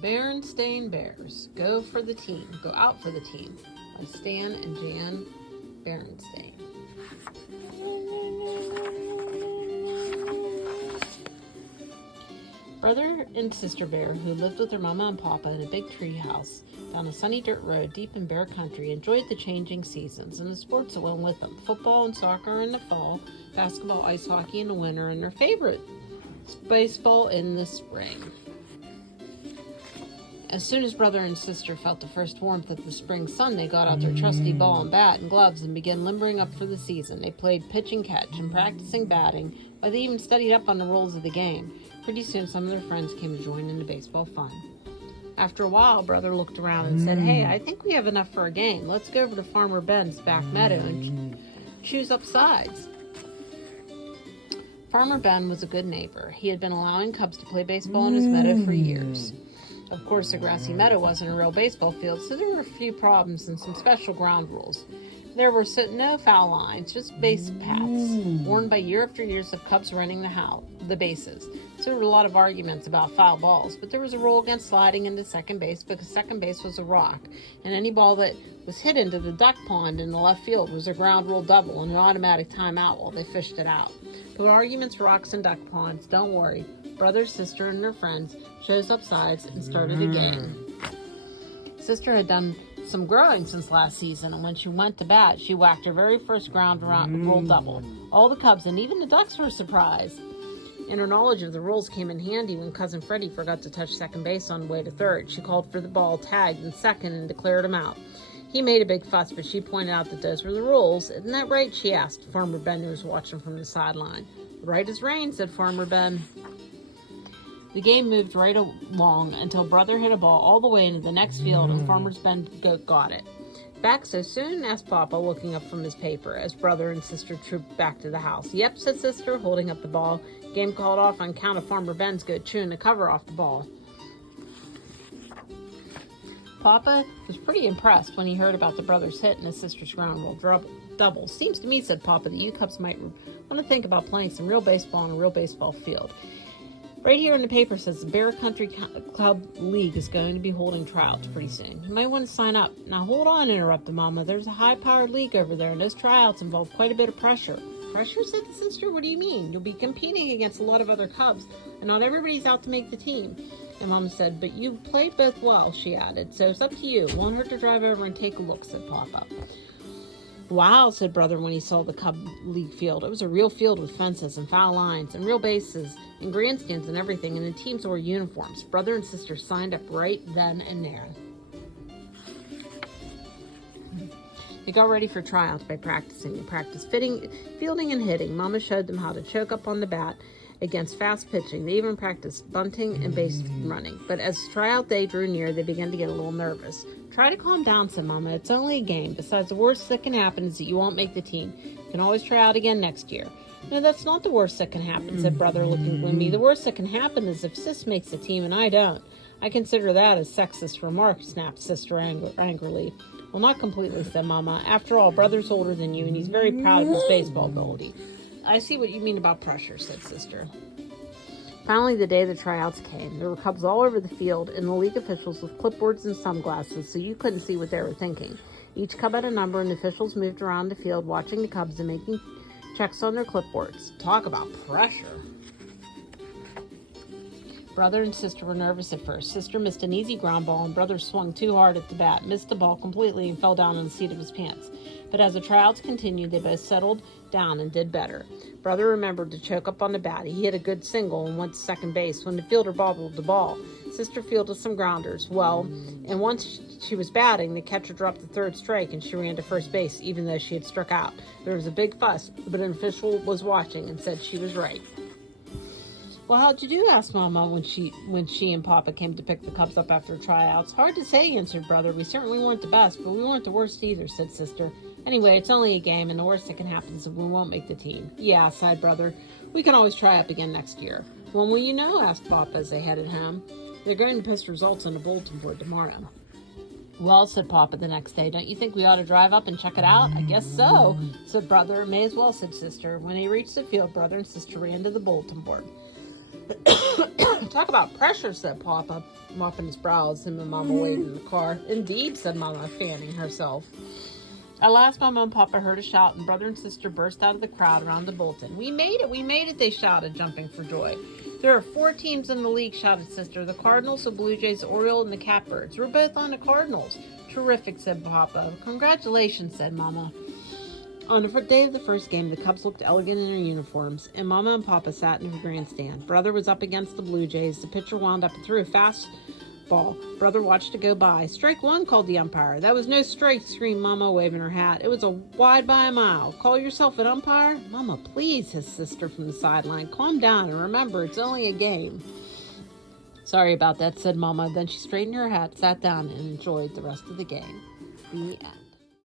Berenstain Bears. Go for the team. Go out for the team. By Stan and Jan Berenstain. Brother and Sister Bear, who lived with their mama and papa in a big tree house down a sunny dirt road deep in bear country, enjoyed the changing seasons and the sports that went with them. Football and soccer in the fall, basketball, ice hockey in the winter, and their favorite, baseball in the spring. As soon as brother and sister felt the first warmth of the spring sun, they got out their trusty ball and bat and gloves and began limbering up for the season. They played pitch and catch and practicing batting, while they even studied up on the rules of the game. Pretty soon, some of their friends came to join in the baseball fun. After a while, brother looked around and said, "Hey, I think we have enough for a game. Let's go over to Farmer Ben's back meadow and choose up sides." Farmer Ben was a good neighbor. He had been allowing cubs to play baseball in his meadow for years. Of course, the grassy meadow wasn't a real baseball field, so there were a few problems and some special ground rules. There were no foul lines, just base paths, worn by year after years of cubs running the bases. So there were a lot of arguments about foul balls, but there was a rule against sliding into second base because second base was a rock, and any ball that was hit into the duck pond in the left field was a ground rule double and an automatic timeout while they fished it out. But arguments, rocks, and duck ponds, don't worry. Brother, sister, and their friends chose up sides and started a game. Sister had done some growing since last season, and when she went to bat, she whacked her very first ground rule double. All the cubs and even the ducks were surprised. And her knowledge of the rules came in handy when Cousin Freddie forgot to touch second base on the way to third. She called for the ball tagged in second and declared him out. He made a big fuss, but she pointed out that those were the rules. "Isn't that right?" she asked Farmer Ben, who was watching from the sideline. "Right as rain," said Farmer Ben. The game moved right along until brother hit a ball all the way into the next field and Farmer's Ben goat got it. "Back so soon?" asked Papa, looking up from his paper as brother and sister trooped back to the house. "Yep," said sister, holding up the ball. "Game called off on account of Farmer Ben's goat chewing the cover off the ball." Papa was pretty impressed when he heard about the brother's hit and his sister's ground rule double. "Seems to me," said Papa, "that you cubs might want to think about playing some real baseball on a real baseball field. Right here in the paper says the Bear Country Club League is going to be holding tryouts pretty soon. You might want to sign up." "Now hold on," interrupted Mama. "There's a high-powered league over there, and those tryouts involve quite a bit of pressure." "Pressure?" said the sister. "What do you mean? You'll be competing against a lot of other cubs, and not everybody's out to make the team." And Mama said, "But you played both well," she added, "so it's up to you. Won't hurt to drive over and take a look," said Papa. "Wow," said brother when he saw the Cub League field. It was a real field with fences and foul lines and real bases and grandstands and everything, and the teams wore uniforms. Brother and sister signed up right then and there. They got ready for tryouts by practicing. They practiced fielding and hitting. Mama showed them how to choke up on the bat against fast pitching. They even practiced bunting and base running. But as tryout day drew near, they began to get a little nervous. "Try to calm down," said Mama. "It's only a game. Besides, the worst that can happen is that you won't make the team. You can always try out again next year." "No, that's not the worst that can happen," said brother, looking gloomy. "The worst that can happen is if Sis makes the team and I don't. I consider that a sexist remark," snapped sister angrily. "Well, not completely," said Mama. "After all, brother's older than you, and he's very proud of his baseball ability." "I see what you mean about pressure," said sister. Finally, the day the tryouts came. There were cubs all over the field, and the league officials with clipboards and sunglasses, so you couldn't see what they were thinking. Each cub had a number, and the officials moved around the field watching the cubs and making checks on their clipboards. Talk about pressure. Brother and sister were nervous at first. Sister missed an easy ground ball, and brother swung too hard at the bat, missed the ball completely, and fell down on the seat of his pants. But as the tryouts continued, they both settled down and did better. Brother remembered to choke up on the bat. He hit a good single and went to second base when the fielder bobbled the ball. Sister fielded some grounders. And once she was batting, the catcher dropped the third strike and she ran to first base, even though she had struck out. There was a big fuss, but an official was watching and said she was right. "Well, how'd you do?" asked Mama when she and Papa came to pick the cubs up after tryouts. "Hard to say," answered brother. "We certainly weren't the best, but we weren't the worst either," said sister. "Anyway, it's only a game, and the worst that can happen is that we won't make the team." "Yeah," sighed brother. "We can always try up again next year." "When will you know?" asked Papa as they headed home. "They're going to post results on the bulletin board tomorrow." "Well," said Papa the next day, "don't you think we ought to drive up and check it out?" "I guess so," said brother. "May as well," said sister. When they reached the field, brother and sister ran to the bulletin board. Talk about pressure, said Papa, mopping his brow as him and Mama waited in the car. Indeed, said Mama, fanning herself. At last, Mama and Papa heard a shout, and brother and sister burst out of the crowd around the bulletin. We made it, they shouted, jumping for joy. There are 4 teams in the league, shouted sister. The Cardinals, the Blue Jays, the Orioles, and the Catbirds. We're both on the Cardinals. Terrific, said Papa. Congratulations, said Mama. On the day of the first game, the Cubs looked elegant in their uniforms, and Mama and Papa sat in the grandstand. Brother was up against the Blue Jays. The pitcher wound up and threw a fast ball. Brother watched it go by. Strike 1, called the umpire. That was no strike, screamed Mama, waving her hat. It was a wide by a mile. Call yourself an umpire? Mama, please, his sister from the sideline. Calm down and remember, it's only a game. Sorry about that, said Mama. Then she straightened her hat, sat down, and enjoyed the rest of the game. The end.